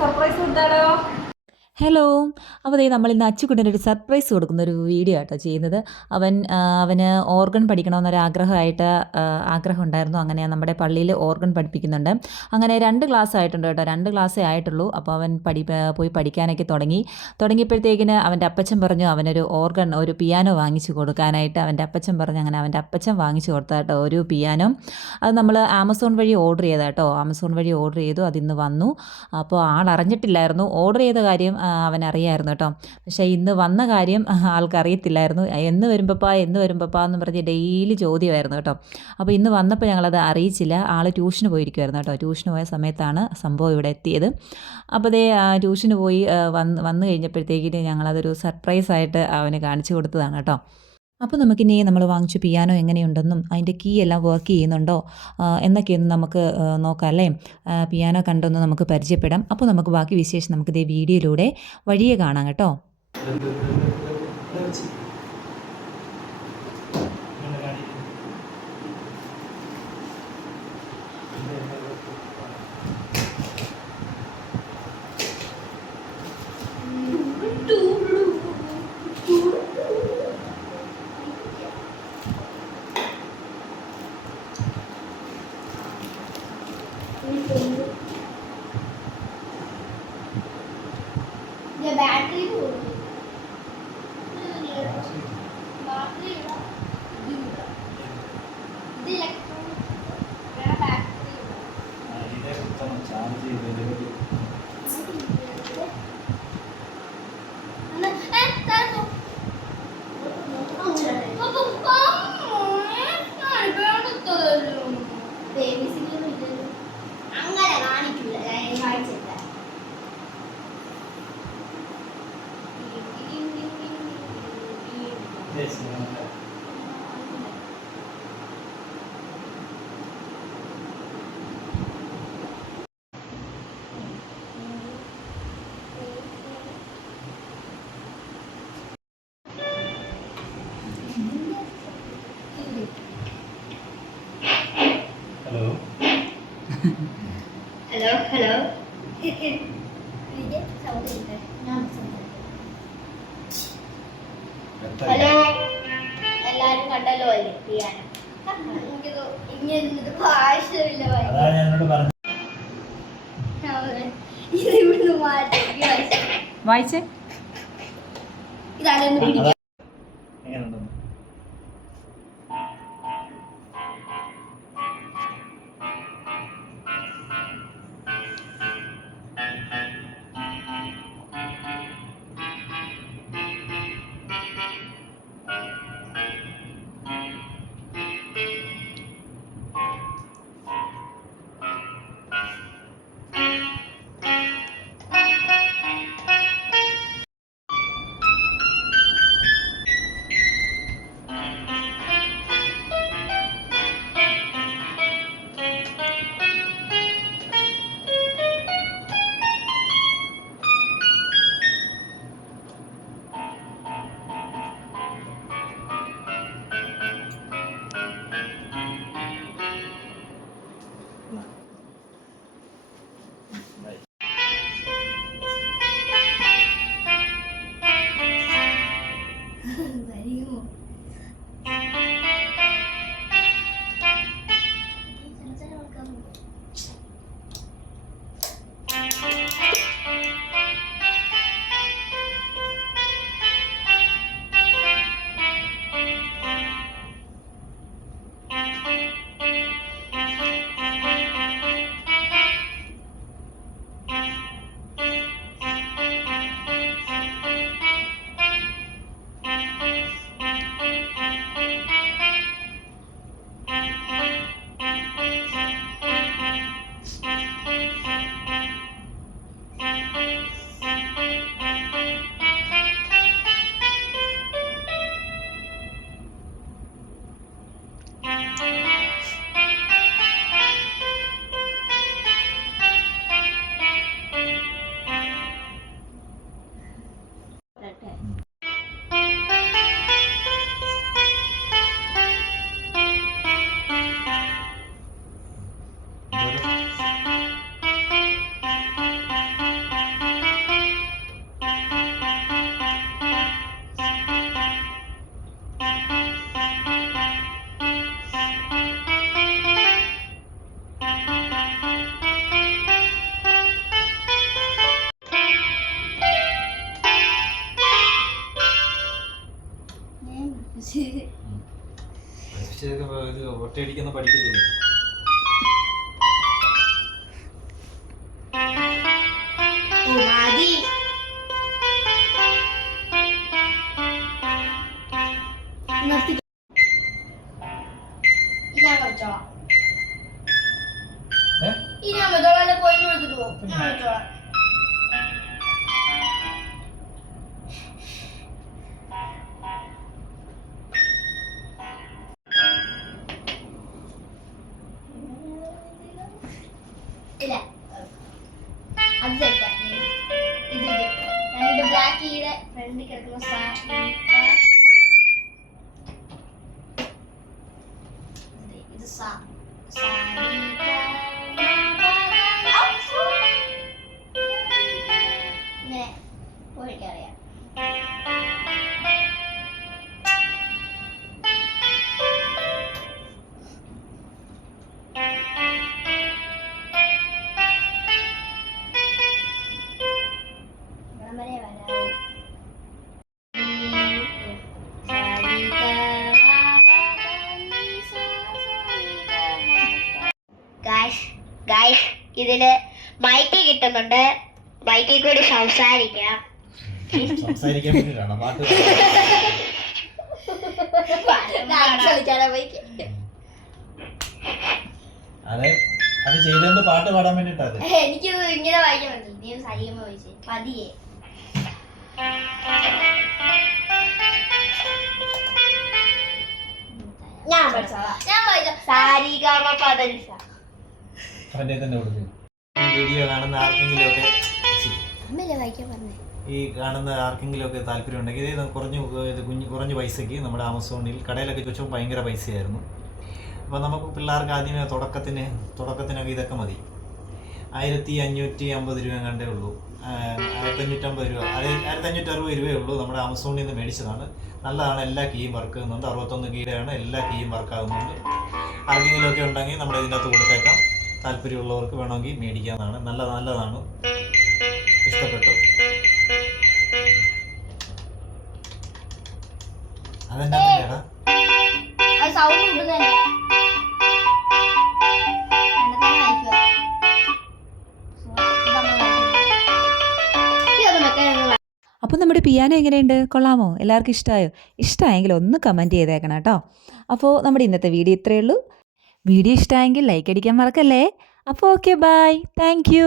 Surprise കൊടുത്താലോ? Hello. അപ്പോൾ നമ്മൾ ഇന്ന് അച്ചുകുട്ടൻ്റെ ഒരു സർപ്രൈസ് കൊടുക്കുന്ന ഒരു വീഡിയോ ആട്ടോ ചെയ്യുന്നത്. അവന് ഓർഗൻ പഠിക്കണമെന്നൊരു ആഗ്രഹം ഉണ്ടായിരുന്നു. അങ്ങനെ നമ്മുടെ പള്ളിയിൽ ഓർഗൻ പഠിപ്പിക്കുന്നുണ്ട്. അങ്ങനെ 2 ക്ലാസ് ആയിട്ടുണ്ട് കേട്ടോ. 2 ക്ലാസ്സേ ആയിട്ടുള്ളൂ. അപ്പോൾ അവൻ പോയി പഠിക്കാനൊക്കെ തുടങ്ങിയപ്പോഴത്തേക്കിന് അവൻ്റെ അപ്പച്ചൻ പറഞ്ഞു ഒരു പിയാനോ വാങ്ങിച്ചു കൊടുക്കാനായിട്ട്. അവൻ്റെ അപ്പച്ചൻ പറഞ്ഞു. അങ്ങനെ അവൻ്റെ അപ്പച്ചൻ വാങ്ങിച്ചു കൊടുത്ത കേട്ടോ ഒരു പിയാനോ. അത് നമ്മൾ ആമസോൺ വഴി ഓർഡർ ചെയ്ത കേട്ടോ. ആമസോൺ വഴി ഓർഡർ ചെയ്തു. അതിന്ന് വന്നു. അപ്പോൾ അറിഞ്ഞിട്ടില്ലായിരുന്നു. ഓർഡർ ചെയ്ത കാര്യം അവനറിയായിരുന്നു കേട്ടോ. പക്ഷേ ഇന്ന് വന്ന കാര്യം ആൾക്കറിയത്തില്ലായിരുന്നു. എന്ന് വരുമ്പപ്പാ എന്ന് പറഞ്ഞ് ഡെയിലി ചോദ്യമായിരുന്നു കേട്ടോ. അപ്പോൾ ഇന്ന് വന്നപ്പോൾ ഞങ്ങളത് അറിയിച്ചില്ല. ആൾ ട്യൂഷന് പോയിരിക്കുമായിരുന്നു കേട്ടോ. ട്യൂഷന് പോയ സമയത്താണ് സംഭവം ഇവിടെ എത്തിയത്. അപ്പോൾ ട്യൂഷന് പോയി വന്നു കഴിഞ്ഞപ്പോഴത്തേക്കിന് ഞങ്ങളതൊരു സർപ്രൈസായിട്ട് അവന് കാണിച്ചു കൊടുത്തതാണ് കേട്ടോ. അപ്പോൾ നമുക്കിനി നമ്മൾ വാങ്ങിച്ച പിയാനോ എങ്ങനെയുണ്ടെന്നും അതിൻ്റെ കീ എല്ലാം വർക്ക് ചെയ്യുന്നുണ്ടോ എന്നൊക്കെയൊന്ന് നമുക്ക് നോക്കാം അല്ലേ. പിയാനോ കണ്ടൊന്ന് നമുക്ക് പരിചയപ്പെടാം. അപ്പോൾ നമുക്ക് ബാക്കി വിശേഷം നമുക്കിതേ വീഡിയോയിലൂടെ വഴിയെ കാണാം കേട്ടോ. battery അങ്ങനെ കാണിക്കില്ല. ഞാൻ വായിച്ചില്ല. ഹലോ ഹലോ എല്ലാരും കണ്ടല്ലോ അല്ലേ പിയാനോ? ഇങ്ങനെ ഭാഷയില്ല ഇവിടുന്ന് വായിച്ചേ. ഇതാണ് പിടിക്കുക. ഇത് ഒറ്റയടിക്കൊന്നും പഠിക്കത്തില്ല. മതി. നിർത്തി. ഇത് ഞാൻ കളിച്ചോളാം. ഏ? ഇത് ഞാൻ കളിച്ചോളാം. എന്റെ പോയി എടുത്തിട്ട് പോകും. ഞാൻ കളിച്ചോളാം. ഇല്ല, അത് സെറ്റാ. ഇത് രണ്ട് ബ്ലാക്ക് കീയുടെ ഫ്രണ്ടിൽ കിടക്കുന്ന ഇത് ഇങ്ങനെ പോയിക്കറിയാം. ഇതില് മൈക്ക് കിട്ടുന്നുണ്ട്. മൈക്കിൽ കൂടി സംസാരിക്കാം. സംസാരിക്കാൻ വേണ്ടിയിട്ടാണോ പാട്ട്? അതെ, അത് ചെയ്തുകൊണ്ട് പാട്ട് പാടാൻ വേണ്ടിട്ടാ. എനിക്ക് ഇങ്ങനെ വായിക്കാൻ പറ്റില്ല. നീ സരിഗമ വായിച്ചേ പതിയെ. ഞാൻ വായിച്ച സാരിഗമ പദനിസ. അവന്റെ തന്നെ കൊടുക്കും. വീഡിയോ കാണുന്ന ആർക്കെങ്കിലും ഒക്കെ ഈ കാണുന്ന ആർക്കെങ്കിലും ഒക്കെ താല്പര്യം ഉണ്ടെങ്കിൽ ഇത് കുറഞ്ഞ പൈസയ്ക്ക് നമ്മുടെ ആമസോണിൽ കടയിലൊക്കെ ചോദിച്ചാൽ ഭയങ്കര പൈസയായിരുന്നു. അപ്പോൾ നമുക്ക് പിള്ളേർക്ക് ആദ്യമേ തുടക്കത്തിനൊക്കെ ഇതൊക്കെ മതി. 1550 രൂപ കണ്ടേ ഉള്ളൂ. 1550 രൂപ, 1560 രൂപയേ ഉള്ളൂ. നമ്മുടെ ആമസോണിൽ നിന്ന് മേടിച്ചതാണ്. നല്ലതാണ്. എല്ലാ കീയും വർക്ക് ആകുന്നുണ്ട്. 61 കീയാണ്. എല്ലാ കീയും വർക്ക് ആകുന്നുണ്ട്. ആർക്കെങ്കിലും ഒക്കെ ഉണ്ടെങ്കിൽ നമ്മുടെ ഇതിൻ്റെ അകത്ത് കൊടുത്തേക്കാം. താല്പര്യമുള്ളവർക്ക് വേണമെങ്കിൽ മേടിക്കാവുന്നതാണ്. നല്ലതാണ്. ഇഷ്ടപ്പെട്ടു. അതെന്നാ തന്നെയാടാ സൗണ്ട് ഇടുന്നതന്നെ. അപ്പോൾ നമ്മുടെ പിയാനോ എങ്ങനെയുണ്ട്? കൊള്ളാമോ? എല്ലാവർക്കും ഇഷ്ടമായോ? ഇഷ്ടമായെങ്കിൽ ഒന്ന് കമൻറ്റ് ചെയ്തേക്കണം കേട്ടോ. അപ്പോൾ നമ്മുടെ ഇന്നത്തെ വീഡിയോ ഇത്രയേ ഉള്ളൂ. വീഡിയോ ഇഷ്ടമായെങ്കിൽ ലൈക്ക് അടിക്കാൻ മറക്കല്ലേ. അപ്പോൾ ഓക്കെ, ബൈ, താങ്ക് യു.